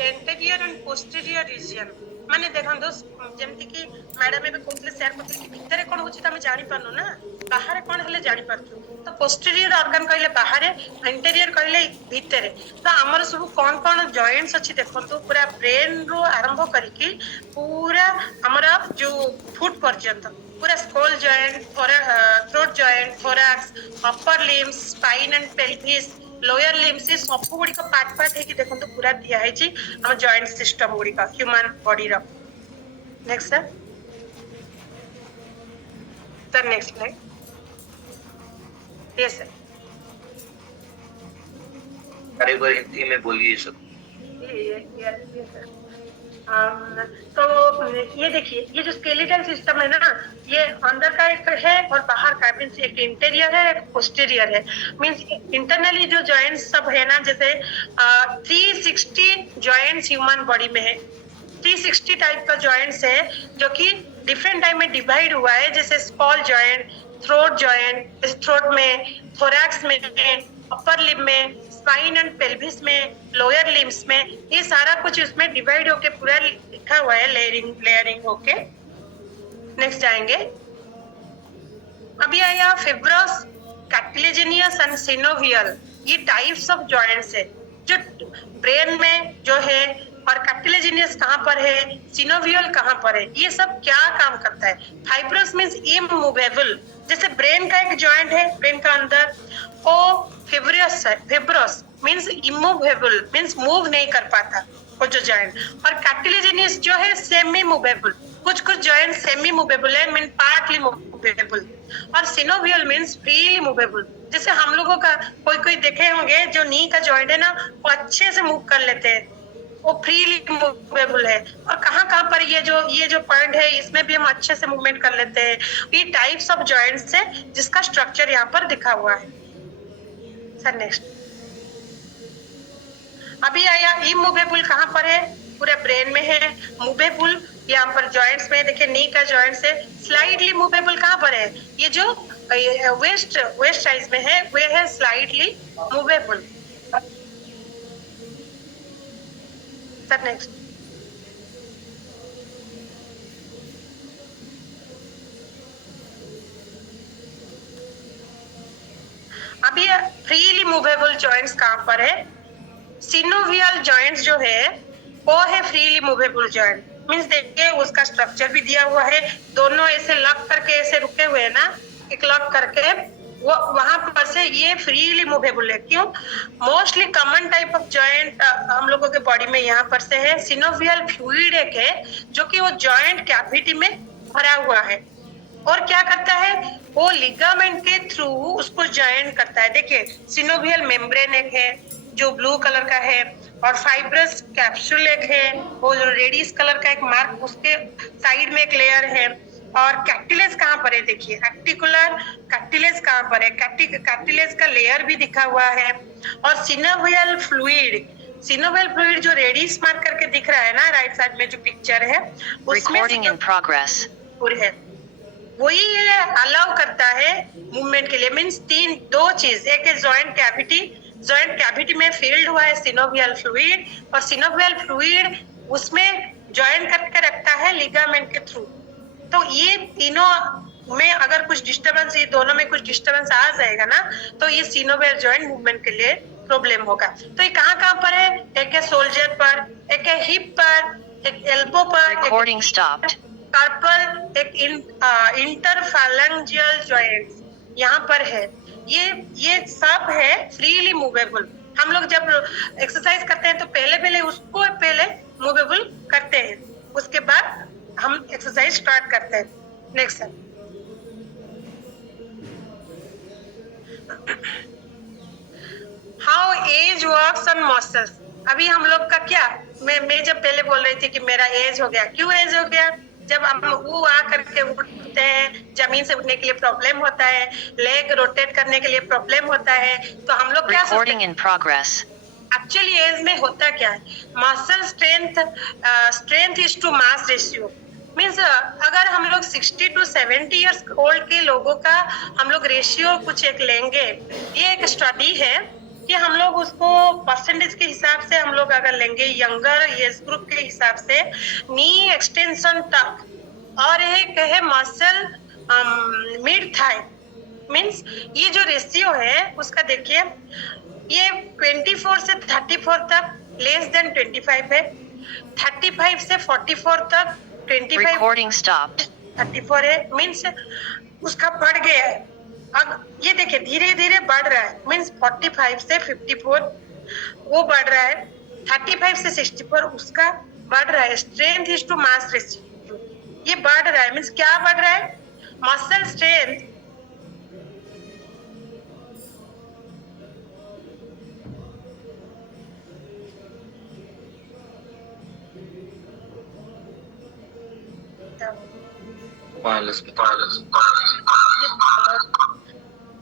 Anterior and posterior reason माने देखंदो जेमति कि madam एबे कोथले शेयर करथि कि भितरे कोन होछि त हम जानि पानु ना बाहर कोन हले जानि पारथु तो पोस्टेरियर ऑर्गन कहले बाहर एंटेरियर कहले भितरे तो हमर सब कोन कोन जॉइंट्स अछि देखंतु पूरा ब्रेन रो आरंभ करिकि पूरा हमरा जो फुट पर्यंत पूरा skull joint throat joint thorax upper limbs spine and pelvis lower limbs सब गुडी को पार्ट पार्ट है कि देखंतु पूरा दिया है जी हम जॉइंट सिस्टम गुडी का ह्यूमन बॉडी रो next sir next slide yes sir अरे बार हिंदी में बोलिए सब तो ये देखिए ये जो स्केलेटल सिस्टम है ना ये अंदर का एक है और बाहर का मीन्स एक इंटीरियर है एक पोस्टीरियर है मीन्स इंटरनली जो जॉइंट्स सब है ना जैसे 360 जॉइंट्स ह्यूमन बॉडी में है 360 टाइप का जॉइंट्स है जो कि डिफरेंट टाइप में डिवाइड हुआ है जैसे skull joint throat joint throat में थोरैक्स में अपर लिप में स्पाइन एंड पेल्विस में लोअर लिम्स में ये सारा कुछ इसमें डिवाइड होके पूरा लिखा हुआ है लेयरिंग होके नेक्स्ट आएंगे अभी आया फिब्रस कार्टिलेजिनियस एंड सिनोवियल ये टाइप्स ऑफ जॉइंट्स है जो ब्रेन में जो है और कार्टिलेजिनियस कहाँ पर है सिनोवियल कहाँ पर है ये सब क्या काम करता है फाइब्रस मींस इमूवेबल जैसे ब्रेन का एक जॉइंट है ब्रेन का अंदर वो fibrous means immovable means move नहीं कर पाता वो जो जॉइंट और कार्टिलेजिनियस जो है सेमी मूवेबल कुछ जॉइंट सेमी मूवेबल है मीन पार्टली मूवेबल और सिनोवियल मींस फ्रीली मूवेबल जैसे हम लोगों का कोई देखे होंगे जो नी का जॉइंट है ना वो अच्छे से मूव कर लेते हैं वो फ्रीली मूवेबल है और कहाँ पर ये जो पॉइंट है इसमें भी हम अच्छे से मूवमेंट कर लेते हैं ये टाइप्स ऑफ जॉइंट्स है जिसका स्ट्रक्चर यहाँ पर दिखा हुआ है सर नेक्स्ट अभी आया इमूवेबल कहाँ पर है पूरे ब्रेन में है मूवेबल यहाँ पर जॉइंट्स में देखिए नी का जॉइंट्स है स्लाइडली मूवेबल कहाँ पर है ये जो वेस्ट साइड में है वे है स्लाइडली मूवेबल सर नेक्स्ट अभी फ्रीली मूवेबल जॉइंट्स कहाँ पर है सिनोवियल जॉइंट्स जो है वो है फ्रीली मूवेबल जॉइंट मींस देखिए उसका स्ट्रक्चर भी दिया हुआ है दोनों ऐसे लग करके ऐसे रुके हुए हैं ना एक लग करके वो वहां पर से ये फ्रीली मूवेबल है क्यों mostly common type of joint हम लोगों के बॉडी में यहाँ पर से है सिनोवियल फ्लूइड एक है जो कि वो जॉइंट कैविटी में भरा हुआ है और क्या करता है वो लिगामेंट के थ्रू उसको जॉइंट करता है देखिए सिनोवियल मेम्ब्रेन एक है जो ब्लू कलर का है और फाइब्रस कैप्सूल एक है वो जो रेडिस कलर का एक मार्क उसके साइड में एक लेयर है और कार्टिलेज कहाँ पर है देखिए आर्टिकुलर कार्टिलेज कहाँ पर है कार्टिलेज का लेयर भी दिखा हुआ है और सिनोवियल फ्लूइड जो रेडिस मार्क करके दिख रहा है ना राइट साइड में जो पिक्चर है उसमें है वही ये अलाउ करता है मूवमेंट के लिए मींस दो चीज एक है जॉइंट कैविटी में फील्ड हुआ है सिनोवियल फ्लूइड और सिनोवियल फ्लूइड उसमें जॉइंट करके रखता है लिगामेंट के थ्रू तो ये तीनों में अगर कुछ डिस्टर्बेंस ये दोनों में कुछ डिस्टर्बेंस आ जाएगा ना तो ये सिनोवियल जॉइंट मूवमेंट के लिए प्रॉब्लम होगा तो ये कहाँ पर है एक है शोल्डर पर एक है हिप पर एक एल्बो पर कार्पल एक इंटरफैलेंजियल जॉइंट यहाँ पर है ये सब है फ्रीली मूवेबल हम लोग जब एक्सरसाइज करते हैं तो पहले उसको मूवेबल करते हैं उसके बाद हम एक्सरसाइज स्टार्ट करते हैं next sir how age works on muscles अभी हम लोग का क्या मैं जब पहले बोल रही थी कि मेरा एज हो गया क्यों एज हो गया जब हम वो आ करके उठते हैं जमीन से उठने के लिए प्रॉब्लम होता है लेग रोटेट करने के लिए प्रॉब्लम होता है तो हम लोग क्या सोचते हैं एक्चुअली एज में होता क्या है muscle strength is to mass ratio means अगर हम लोग 60 to 70 इयर्स ओल्ड के लोगों का हम लोग रेशियो कुछ एक लेंगे ये एक स्टडी है कि हम लोग उसको परसेंटेज के हिसाब से हम लोग अगर लेंगे यंगर एज ग्रुप के हिसाब से नी एक्सटेंशन तक, और एक है मसल मिड थाई, मीन्स ये जो रेशियो है उसका देखिए, ये 24 से 34 तक लेस देन 25 है, 35 से 44 तक 25 Recording stopped. 34 है, मीन्स उसका बढ़ गया है। अब ये देखिए धीरे धीरे बढ़ रहा है, मीन्स 45 से 54 वो बढ़ रहा है, 35 से 64 उसका बढ़ रहा है। Strength is to mass ratio ये बढ़ रहा है, मीन्स क्या बढ़ रहा है, मसल स्ट्रेंथ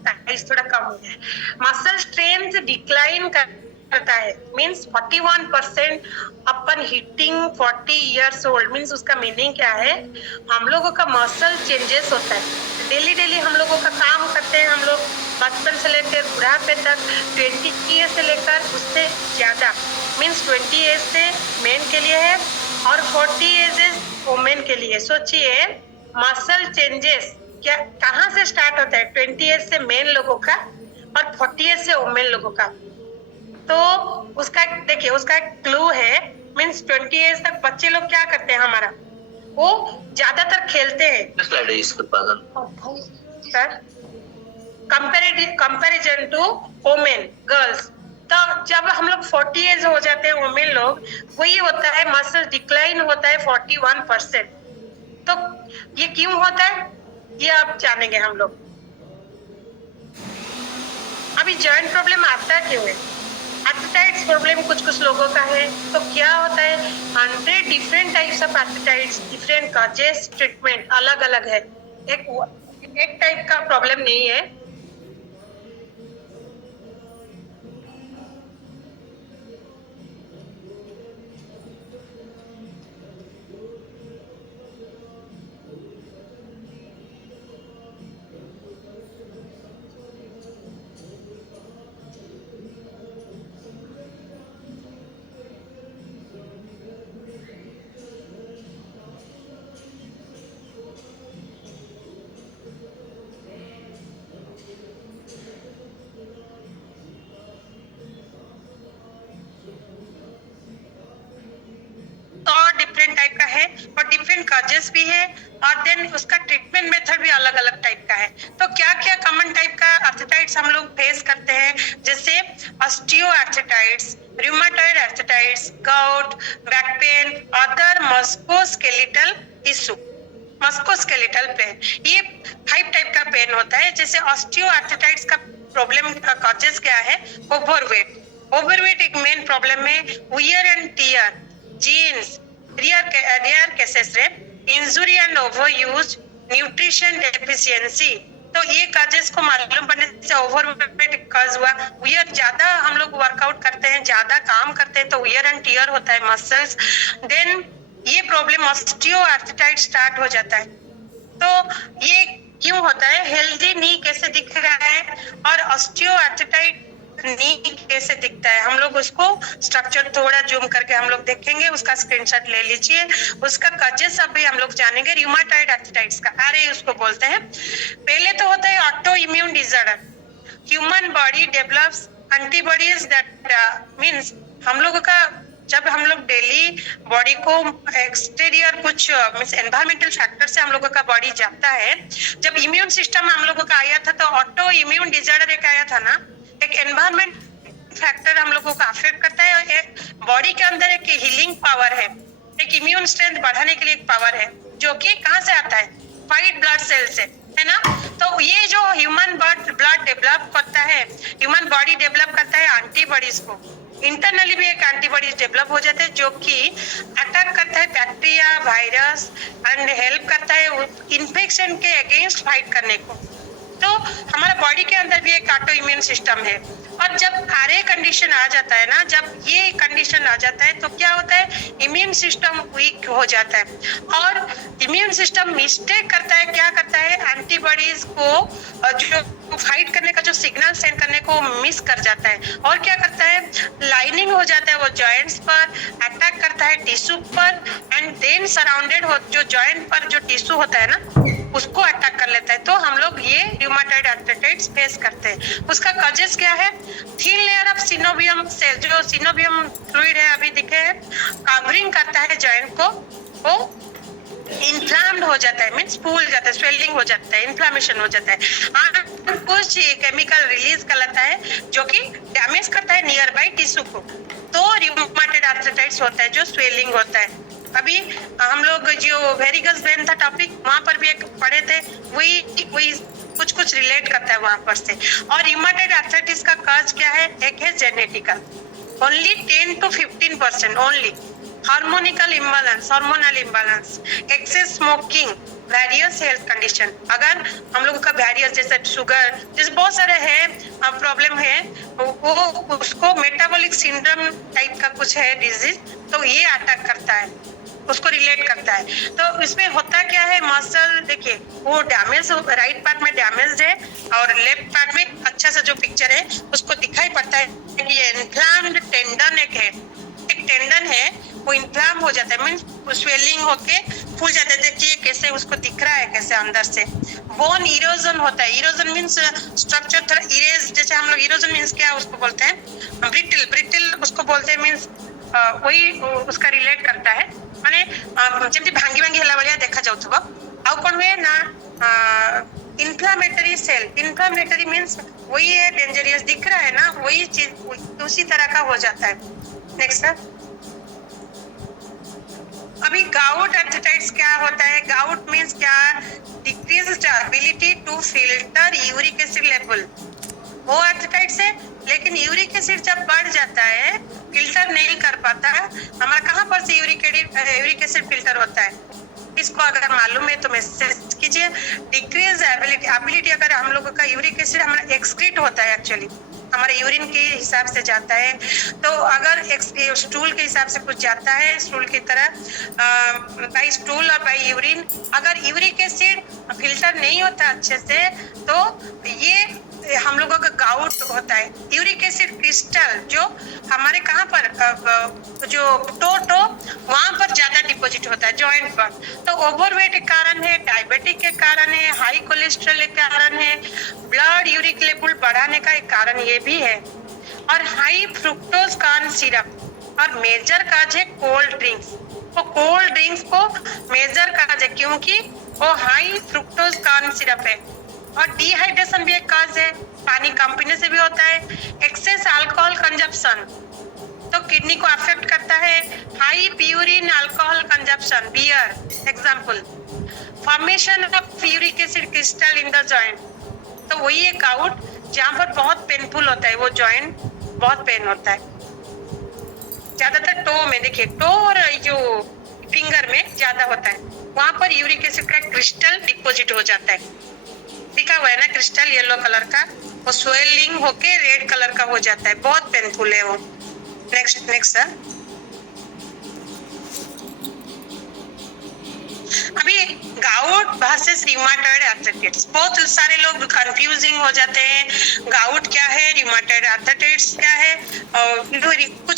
साइज थोड़ा कम हो गया। मसल स्ट्रेंथ डिक्लाइन करता है, मीन्स 41% अपन हिटिंग 40 इयर्स ओल्ड, मीन्स उसका मीनिंग क्या है, हम लोगों का मसल चेंजेस होता है। डेली डेली हम लोगों का काम करते हैं, हम लोग बचपन से लेकर बुढ़ापे तक 20 ईयर से लेकर उससे ज्यादा, मीन्स 20 एज से मेन के लिए है और 40 एज वुमेन के लिए। सोचिए मसल चेंजेस क्या कहाँ से स्टार्ट होता है, 20 एज से मेन लोगों का और 40 एज से वुमेन लोगों का। तो उसका देखिए उसका एक क्लू है, मीन्स 20 एज तक बच्चे लोग क्या करते हैं हमारा, वो ज्यादातर खेलते हैं sir, comparison to women girls. तो जब हम लोग 40 एज हो जाते हैं वुमेन लोग, वही होता है मसल डिक्लाइन होता है 41%। तो ये क्यों होता है ये आप जानेंगे हम लोग। अभी जॉइंट प्रॉब्लम आता क्यों है, आर्थराइटिस प्रॉब्लम कुछ कुछ लोगों का है, तो क्या होता है 100 different types of arthritis, different causes, treatment अलग अलग है, एक टाइप का प्रॉब्लम नहीं है। डिफरेंट टाइप का है और डिफरेंट कॉजेस भी है, और देन उसका ट्रीटमेंट मेथड भी अलग अलग टाइप का है। तो क्या क्या कॉमन टाइप का आर्थराइटिस हम लोग फेस करते हैं, जैसे osteoarthritis, rheumatoid arthritis, gout, back pain, other musculoskeletal issue, musculoskeletal pain, ये 5 टाइप का पेन होता है। जैसे ऑस्टियोआर्थराइटिस का प्रॉब्लम का कॉजेस क्या है, ओवरवेट एक मेन प्रॉब्लम है, wear and tear, genes, rare cases रे injury and overuse, nutrition deficiency. तो ये कॉजेस को मालूम पड़ने से ओवरवेट कॉज हुआ, वियर ज्यादा हम लोग वर्कआउट करते हैं, ज्यादा काम करते हैं तो वियर एंड टियर होता है मसल्स, देन ये प्रॉब्लम ऑस्टियोआर्थराइटिस स्टार्ट हो जाता है। तो ये क्यों होता है, हेल्दी नी कैसे दिख रहा है और ऑस्टियोआर्थराइटिस नी कैसे दिखता है, हम लोग उसको स्ट्रक्चर थोड़ा जूम करके हम लोग देखेंगे, उसका स्क्रीनशॉट ले लीजिए, उसका कॉजेस अभी हम लोग जानेंगे। रूमेटॉइड आर्थराइटिस का आरए उसको बोलते हैं। पहले तो होता है auto immune disorder, human body develops antibodies that means हम लोगों का जब हम लोग डेली बॉडी को एक्सटीरियर कुछ मींस एनवायरमेंटल फैक्टर से हम लोगों का बॉडी जाता है, जब इम्यून सिस्टम हम लोगों का आया था तो ऑटो इम्यून डिसऑर्डर एक आया था ना, एक एनवायरमेंट फैक्टर हम लोगों को अफेक्ट करता है, और एक बॉडी के अंदर एक हीलिंग पावर है, एक इम्यून स्ट्रेंथ बढ़ाने के लिए एक पावर है, जो कि कहाँ से आता है, व्हाइट ब्लड सेल से, है ना। तो ये जो ह्यूमन ब्लड डेवलप करता है, ह्यूमन बॉडी डेवलप करता है एंटीबॉडीज को, इंटरनली भी एक एंटीबॉडीज डेवलप हो जाते हैं जो कि अटैक करता है बैक्टीरिया, वायरस एंड हेल्प करता है इन्फेक्शन के अगेंस्ट फाइट करने को। तो हमारा बॉडी के अंदर भी एक ऑटो इम्यून सिस्टम है। और जब RA कंडीशन आ जाता है ना, जब ये कंडीशन आ जाता है तो क्या होता है, इम्यून सिस्टम वीक हो जाता है और इम्यून सिस्टम मिस्टेक करता है, क्या करता है, एंटीबॉडीज को जो फाइट करने का जो सिग्नल सेंड करने को मिस कर जाता है और क्या करता है, लाइनिंग हो जाता है वो जॉइंट्स पर, अटैक करता है टिश्यू पर एंड देन सराउंडेड हो जो जॉइंट पर जो टिश्यू होता है ना उसको अटैक कर लेता है। तो हम लोग ये रूमेटॉइड आर्थराइटिस फेस करते हैं। उसका कॉजेस क्या है, थिन लेयर ऑफ सिनोवियम से जो सिनोवियम फ्लूइड है अभी दिखे है, कवरिंग करता है जॉइंट को, वो इन्फ्लाम्ड हो जाता है, मीन्स फूल जाता है, स्वेलिंग हो जाता है, इन्फ्लामेशन हो जाता है और कुछ केमिकल रिलीज करता है जो कि डैमेज करता है नियर बाई टिश्यू को। तो रूमेटॉइड आर्थराइटिस होता है जो स्वेलिंग होता है। अभी हम लोग जो वेरिगस वेन था टॉपिक, वहां पर भी एक पढ़े थे, वही कुछ रिलेट करता है वहां पर से। और रूमेटॉइड आर्थराइटिस का कॉज क्या है, एक है genetical, only 10 to 15% only, hormonical imbalance, hormonal imbalance, excess smoking, various health condition. अगर हम लोगों का वेरियस जैसे शुगर जैसे बहुत सारे है प्रॉब्लम है, वो उसको मेटाबॉलिक सिंड्रोम टाइप का कुछ है डिजीज, तो ये अटैक करता है, उसको रिलेट करता है। तो इसमें होता क्या है, मसल देखिए वो डैमेज, राइट पार्ट में डैमेज है और लेफ्ट पार्ट में अच्छा सा जो पिक्चर है उसको दिखाई पड़ता है कि ये इन्फ्लाम्ड टेंडन एक टेंडन है, वो इन्फ्लाम हो जाता है, मीन्स स्वेलिंग होके फूल जाता है। देखिए कैसे उसको दिख रहा है, कैसे अंदर से बोन इरोजन होता है। इरोजन मीन्स स्ट्रक्चर थोड़ा इरेज, जैसे हम लोग इरोजन मीन्स क्या उसको बोलते हैं, ब्रिटिल उसको बोलते हैं, मीन्स वही उसका रिलेट करता है। माने जब भांगी हेला भाया देखा जाउथबो आउ कोन हुए ना इन्फ्लामेटरी सेल, इन्फ्लामेटरी मीन्स वही है, डेंजरियस दिख रहा है ना, वही चीज उसी तरह का हो जाता है। नेक्स्ट सर, अभी गाउट आर्थराइटिस क्या होता है, गाउट मीन्स क्या, decreased ability to filter uric acid level, वो आर्थराइटिस है लेकिन यूरिक एसिड जब बढ़ जाता है फिल्टर नहीं कर पाता। हमारा कहाँ पर से यूरिक एसिड फिल्टर होता है, इसको अगर मालूम है तो मैसेज कीजिए। डिक्रीज एबिलिटी अगर हम लोगों का यूरिक एसिड हमारा एक्सक्रीट होता है, एक्चुअली हमारे यूरिन के हिसाब से जाता है, तो अगर स्टूल के हिसाब से कुछ जाता है स्टूल की तरह, बाई स्टूल और बाई यूरिन, अगर यूरिक एसिड फिल्टर नहीं होता अच्छे से तो ये हम लोगों का गाउट होता है। यूरिक एसिड क्रिस्टल जो हमारे कहाँ पर जो टो वहां पर ज्यादा डिपॉजिट होता है जॉइंट पर, तो ओवरवेट के कारण है, डायबिटिक के कारण है, हाई कोलेस्ट्रॉल के कारण है, ब्लड यूरिक लेवल बढ़ाने का एक कारण ये भी है, और हाई फ्रुक्टोज कॉर्न सिरप। और मेजर काज है कोल्ड ड्रिंक्स, वो कोल्ड ड्रिंक्स को मेजर काज है क्योंकि वो हाई फ्रुक्टोज कॉर्न सिरप है। और डिहाइड्रेशन भी एक काज है, पानी कम पीने से भी होता है। एक्सेस अल्कोहल कंजप्शन तो किडनी को अफेक्ट करता है। High purine alcohol consumption, beer example. Formation of uric acid crystal in the joint, तो वही एक गाउट जहाँ पर बहुत पेनफुल होता है, वो जॉइंट बहुत पेन होता है। ज्यादातर टो में देखिए, टो और जो फिंगर में ज्यादा होता है, वहां पर यूरिक एसिड का क्रिस्टल डिपॉजिट हो जाता है, दिखा हुआ है ना क्रिस्टल येलो कलर का, वो स्वेलिंग होके रेड कलर का हो जाता है, बहुत पेनफुल है वो। नेक्स्ट सर, अभी गाउट वर्सेस रूमेटॉइड आर्थराइटिस, बहुत सारे लोग कंफ्यूजिंग हो जाते हैं, गाउट क्या है, रूमेटॉइड आर्थराइटिस क्या है,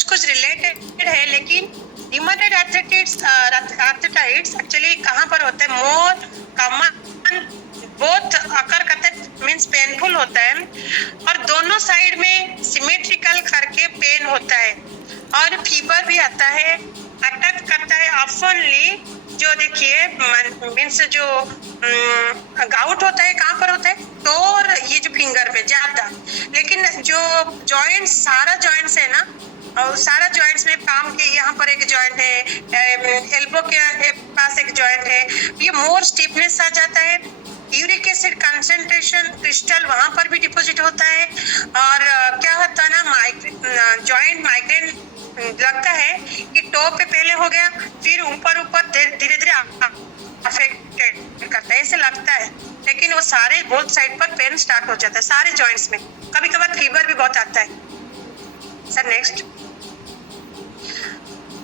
कुछ रिलेटेड है, लेकिन रूमेटॉइड आर्थराइटिस एक्चुअली कहाँ पर होता है, मोर कॉमन बोथ अकर करता है, मीन्स पेनफुल होता है और दोनों साइड में सिमेट्रिकल करके पेन होता है और फीवर भी आता है, अटैक करता है ऑफनली। जो देखिए मीन्स जो गाउट होता है कहाँ पर होता है, तो और ये जो फिंगर पे ज्यादा, लेकिन जो जॉइंट्स सारा जॉइंट्स है ना, और सारा जॉइंट्स में पाम के यहाँ पर एक जॉइंट है, एल्बो के पास एक जॉइंट है, ये मोर स्टिफनेस आ जाता है, यूरिक एसिड कंसंट्रेशन क्रिस्टल वहां पर भी डिपॉजिट होता है। और क्या होता है ना, जॉइंट माइग्रेन लगता है कि टो पे पहले हो गया, फिर ऊपर धीरे धीरे अफेक्टेड करता है, ऐसे लगता है, लेकिन वो सारे बोथ साइड पर पेन स्टार्ट हो जाता है, सारे जॉइंट्स में। कभी कभार फीवर भी बहुत आता है। सर नेक्स्ट,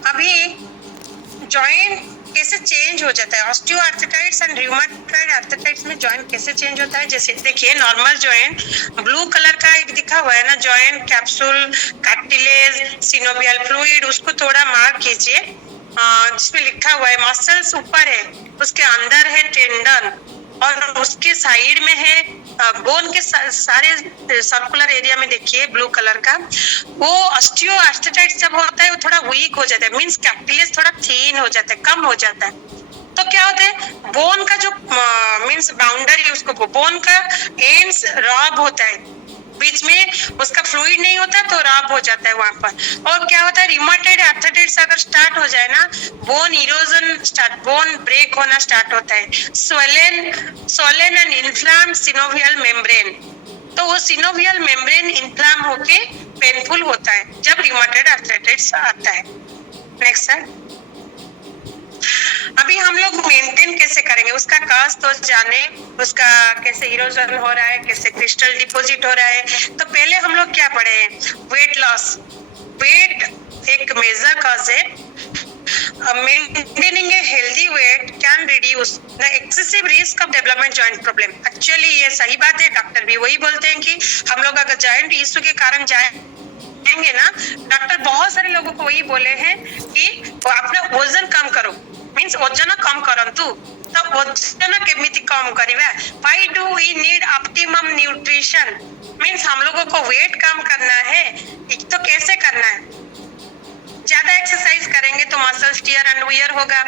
अभी जॉइंट कैसे चेंज हो जाता है, ऑस्टियोआर्थराइटिस एंड रूमेटॉइड आर्थराइटिस में जॉइंट कैसे चेंज होता है। जैसे देखिए नॉर्मल जॉइंट ब्लू कलर का एक दिखा हुआ है ना, joint capsule cartilage synovial fluid, उसको थोड़ा मार्क कीजिए, जिसमें लिखा हुआ है मसल्स ऊपर है, उसके अंदर है टेंडन और उसके साइड में है बोन के सारे सर्कुलर एरिया में देखिए ब्लू कलर का। वो ऑस्टियोआर्थराइटिस जब होता है वो थोड़ा वीक हो जाता है, मींस कैपिलेज थोड़ा थिन हो जाता है, कम हो जाता है। तो क्या होता है, बोन का जो मींस बाउंड्री उसको बोन का एंड्स रॉब होता है, बीच में उसका फ्लूइड नहीं होता तो रॉब हो जाता है वहां पर। और क्या होता है, रिमेटॉइड आर्थराइटिस अगर स्टार्ट हो जाए ना, bone erosion start, bone break होना स्टार्ट होता है। Swollen and inflamed synovial membrane, तो वो सिनोवियल मेम्ब्रेन इन्फ्लाम होके पेनफुल होता है जब रिमेटॉइड आर्थराइटिस आता है। नेक्स्ट सर, अभी हम लोग मेंटेन कैसे करेंगे, उसका कॉज तो जाने, उसका कैसे इरोजन हो रहा है, कैसे क्रिस्टल डिपॉजिट हो रहा है। तो पहले हम लोग क्या पढ़े हैं, वेट लॉस। वेट एक मेजर कॉज है। Maintaining a healthy weight can reduce the excessive risk of development joint problem. Actually ये सही बात है, डॉक्टर भी वही बोलते हैं कि हम लोग अगर जॉइंट इश्यू के कारण जाएंगे ना, डॉक्टर बहुत सारे लोगों को वही बोले हैं कि अपना वजन कम करो, मीन्स वजन कम करंतु, तो वजन केमिति कम करिवा, why do we need optimum nutrition, means हम लोगों को वेट कम करना है, एक तो कैसे करना है, ज्यादा एक्सरसाइज करेंगे तो मसल्स टियर एंड वियर होगा,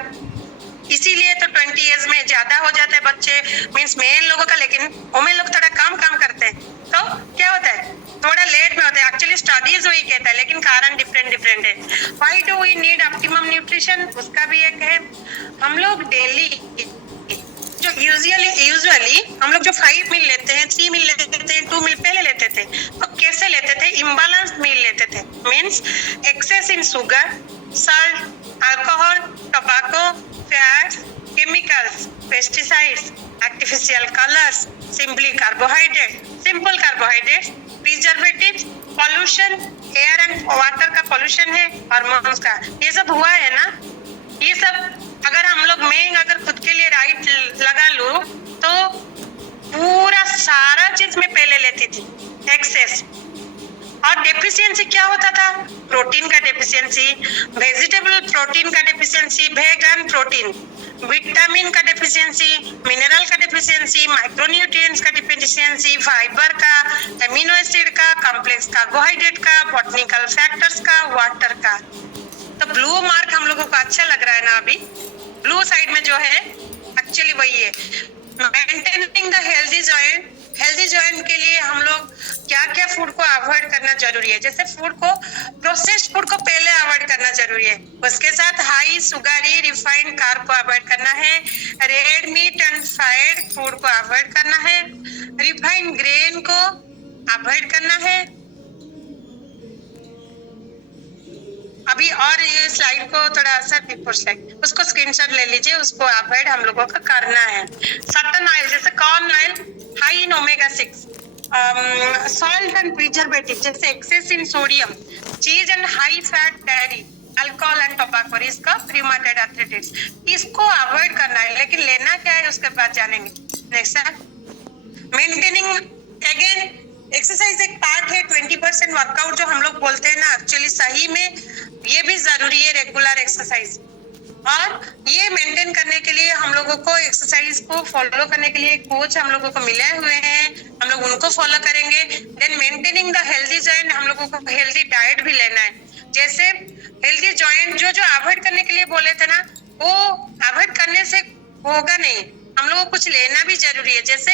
इसीलिए तो 20 इयर्स में ज्यादा हो जाता है बच्चे, मीन्स मेन लोगों का, लेकिन वुमेन लोग थोड़ा कम काम करते हैं, तो क्या होता है थोड़ा लेट में होता है। एक्चुअली स्टडीज वही कहता है, लेकिन कारण डिफरेंट है। Why do we need optimum nutrition, उसका भी एक है। हम लोग डेली जो यूजुअली हम लोग जो 5 मील लेते हैं, 3 मील लेते हैं, 2 मील पहले लेते थे, तो कैसे लेते थे, इम्बैलेंस मील लेते थे, means excess in sugar, salt, alcohol, tobacco, fats, chemicals, pesticides, artificial colours, simple carbohydrates, preservatives, pollution, air and water का पॉल्यूशन है, हार्मोन्स का, ये सब हुआ है ना। ये सब अगर हम लोग, मैं अगर खुद के लिए राइट लगा लूं तो पूरा सारा चीज मैं पहले लेती थी एक्सेस। और डेफिशिएंसी क्या होता था, प्रोटीन का डेफिशिएंसी, वेजिटेबल प्रोटीन का डेफिशिएंसी, वेगन प्रोटीन, विटामिन का डेफिशिएंसी, मिनरल का डेफिशिएंसी, माइक्रोन्यूट्रिएंट्स का डेफिशिएंसी, फाइबर का, एमिनो एसिड का, कॉम्प्लेक्स कार्बोहाइड्रेट का, बॉटनिकल फैक्टर्स का, वाटर का। तो ब्लू मार्क हम लोगों को अच्छा लग रहा है ना, अभी ब्लू साइड में जो है एक्चुअली वही है। मेंटेनिंग द हेल्दी जॉइंट के लिए हम लोग क्या क्या फूड को अवॉइड करना जरूरी है, जैसे फूड को, प्रोसेस्ड फूड को पहले अवॉइड करना जरूरी है, उसके साथ हाई सुगरी रिफाइंड कार्ब को अवॉइड करना है, red meat and fried food को अवॉइड करना है, रिफाइंड ग्रेन को अवॉइड करना है। अभी और ये स्लाइड को थोड़ा सा बिफोर स्लाइड, उसको स्क्रीनशॉट ले लीजिए, उसको अवॉइड हम लोगों का करना है। सर्टेन ऑयल जैसे corn oil high in omega 6, salt and preservative जैसे एक्सेस इन सोडियम, चीज and high fat dairy, alcohol and tobacco, इसका रूमेटॉइड आर्थराइटिस, इसको अवॉइड करना है। लेकिन लेना क्या है उसके बाद जानेंगे। नेक्स्ट है मेंटेनिंग, अगेन एक्सरसाइज एक पार्ट है, 20% वर्कआउट जो हम लोग बोलते हैं ना, एक्चुअली सही में ये भी जरूरी है, रेगुलर एक्सरसाइज। और ये मेंटेन करने के लिए हम लोगों को एक्सरसाइज को फॉलो करने के लिए कोच हम लोगों को मिले हुए हैं, हम लोग उनको फॉलो करेंगे। Then maintaining the healthy joint, हम लोगों को हेल्दी डाइट भी लेना है। जैसे हेल्दी जॉइंट जो अवॉइड करने के लिए बोले थे ना, वो अवॉइड करने से होगा नहीं, हम लोगों को कुछ लेना भी जरूरी है। जैसे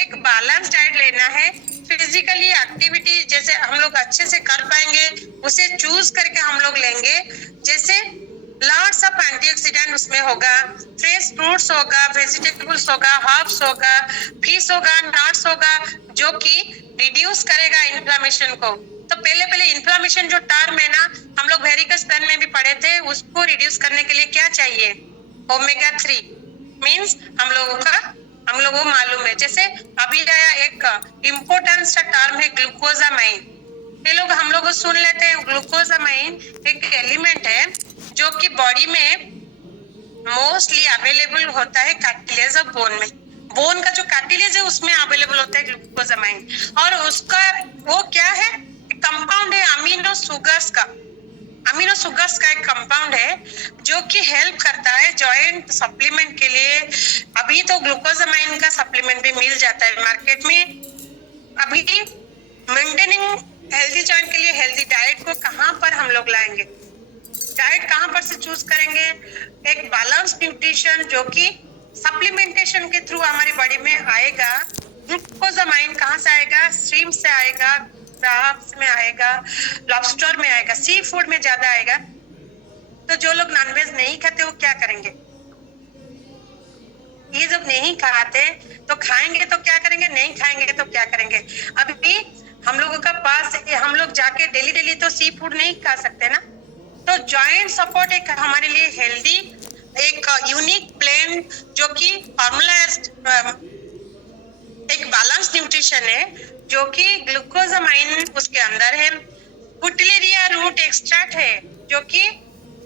एक बैलेंस डाइट लेना है, फिजिकली एक्टिविटी जैसे हम लोग अच्छे से कर पाएंगे उसे चूज करके हम लोग लेंगे। जैसे लॉट्स ऑफ एंटीऑक्सीडेंट उसमें होगा, फ्रेश फ्रूट्स होगा, वेजिटेबल्स होगा, हर्ब्स होगा, फिश होगा, नट्स होगा, जो कि रिड्यूस करेगा इन्फ्लेमेशन को। तो पहले इन्फ्लेमेशन जो टर्म है ना, हम लोग वेरिकस वेन में भी पढ़े थे, उसको रिड्यूस करने के लिए क्या चाहिए, ओमेगा 3, मीन्स हम लोगों का हम लोगों को मालूम है। जैसे अभी आया एक इम्पोर्टेंस का टर्म है ग्लूकोजामाइन। ये लोग हम लोग सुन लेते हैं। ग्लूकोजामाइन एक एलिमेंट है जो कि बॉडी में मोस्टली अवेलेबल होता है कार्टिलेज ऑफ बोन में। बोन का जो कार्टिलेज है उसमें अवेलेबल होता है ग्लूकोजामाइन। और उसका वो क्या है, कंपाउंड है अमीनो शुगर्स का। अमीनो शुगर्स का एक कंपाउंड है जो कि हेल्प करता है जॉइंट सप्लीमेंट के लिए। अभी तो ग्लूकोजामाइन का सप्लीमेंट भी मिल जाता है मार्केट में। अभी मेंटेनिंग हेल्दी जॉइंट के लिए हेल्दी डाइट को कहाँ पर हम लोग लाएंगे, डाइट कहाँ पर से चूज करेंगे? एक बैलेंस न्यूट्रिशन जो कि सप्लीमेंटेशन के थ्रू हमारी बॉडी में आएगा। ग्लूकोजामाइन कहाँ से आएगा? स्ट्रीम से आएगा, क्रैब्स में आएगा, लॉबस्टर में आएगा, सी फूड में ज्यादा आएगा। तो जो लोग नॉनवेज नहीं खाते वो क्या करेंगे? ये जब नहीं खाते तो खाएंगे तो क्या करेंगे, नहीं खाएंगे तो क्या करेंगे? अभी हम लोगों का पास हम लोग जाके डेली डेली तो सी फूड नहीं खा सकते ना। तो जॉइंट सपोर्ट एक हमारे लिए हेल्दी एक यूनिक प्लान जो कि फॉर्मुलाइज्ड एक बैलेंस न्यूट्रिशन है जो कि ग्लूकोजामाइन उसके अंदर है। पुटलेरिया रूट एक्सट्रैक्ट है जो कि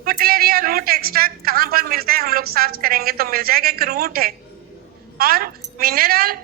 पुटलेरिया रूट एक्सट्रैक्ट कहाँ पर मिलता है हम लोग सर्च करेंगे तो मिल जाएगा। एक रूट है और मिनरल